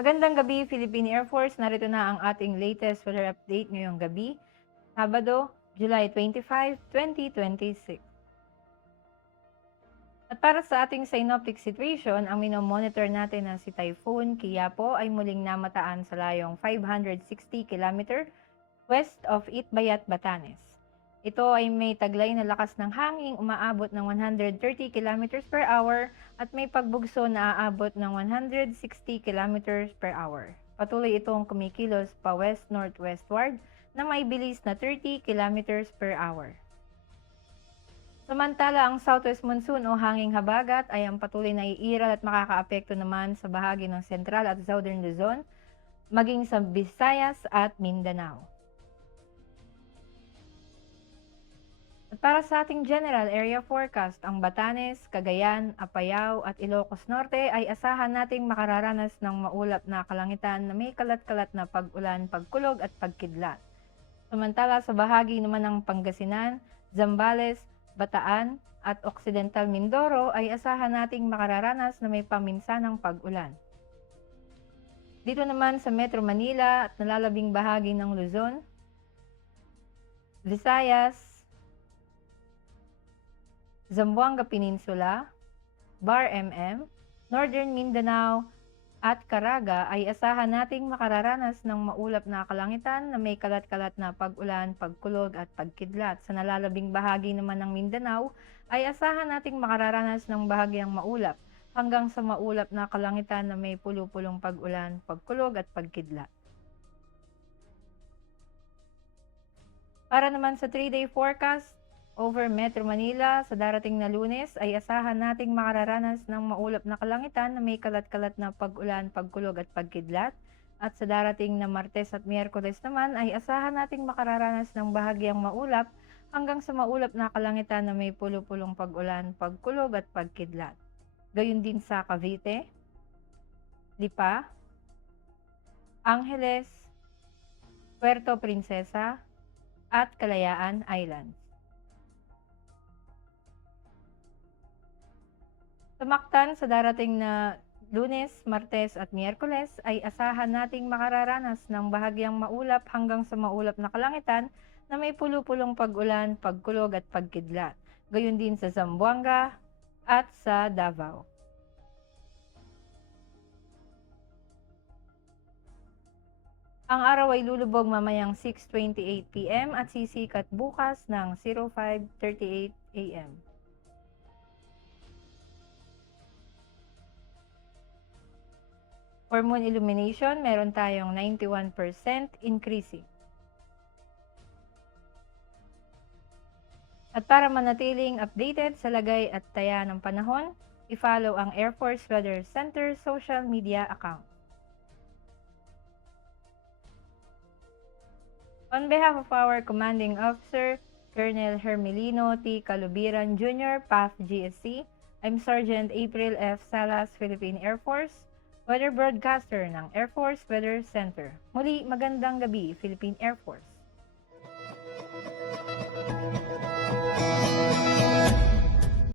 Magandang gabi, Philippine Air Force. Narito na ang ating latest weather update ngayong gabi, Sabado, July 25, 2026. At para sa ating synoptic situation, ang minomonitor natin na si Typhoon Kiyapo ay muling namataan sa layong 560 km west of Itbayat, Batanes. Ito ay may taglay na lakas ng hangin umaabot ng 130 km per hour at may pagbugso na aabot ng 160 km per hour. Patuloy itong kumikilos pa west-northwestward na may bilis na 30 km per hour. Samantala, ang southwest monsoon o hanging habagat ay ang patuloy na iiral at makakaapekto naman sa bahagi ng Central at Southern Luzon, maging sa Visayas at Mindanao. At para sa ating general area forecast, ang Batanes, Cagayan, Apayao at Ilocos Norte ay asahan nating makararanas ng maulap na kalangitan na may kalat-kalat na pag-ulan, pagkulog at pagkidlat. Samantala sa bahagi naman ng Pangasinan, Zambales, Bataan at Occidental Mindoro ay asahan nating makararanas na may paminsanang pag-ulan. Dito naman sa Metro Manila at nalalabing bahagi ng Luzon, Visayas, Zamboanga Peninsula, Bar-MM, Northern Mindanao at Caraga ay asahan nating makararanas ng maulap na kalangitan na may kalat-kalat na pag-ulan, pagkulog at pagkidlat. Sa nalalabing bahagi naman ng Mindanao ay asahan nating makararanas ng bahagyang maulap hanggang sa maulap na kalangitan na may pulu-pulong pag-ulan, pagkulog at pagkidlat. Para naman sa 3-day forecast, over Metro Manila sa darating na Lunes ay asahan nating makararanas ng maulap na kalangitan na may kalat-kalat na pag-ulan, pagkulog at pagkidlat. At sa darating na Martes at Miyerkules naman ay asahan nating makararanas ng bahagyang maulap hanggang sa maulap na kalangitan na may pulu-pulong pag-ulan, pagkulog at pagkidlat. Gayon din sa Cavite, Lipa, Angeles, Puerto Princesa at Kalayaan Islands. Sa Mactan, sa darating na Lunes, Martes at Miyerkules ay asahan nating makararanas ng bahagyang maulap hanggang sa maulap na kalangitan na may pulu-pulong pag-ulan, pagkulog at pagkidlat. Gayon din sa Zamboanga at sa Davao. Ang araw ay lulubog mamayang 6:28 p.m. at sisikat bukas ng 05:38 a.m. For moon illumination, meron tayong 91% increasing. At para manatiling updated sa lagay at taya ng panahon, i-follow ang Air Force Weather Center social media account. On behalf of our Commanding Officer, Colonel Hermelino T. Calubiran Jr., PAF GSC, I'm Sergeant April F. Salas, Philippine Air Force, Weather Broadcaster ng Air Force Weather Center. Muli, magandang gabi, Philippine Air Force.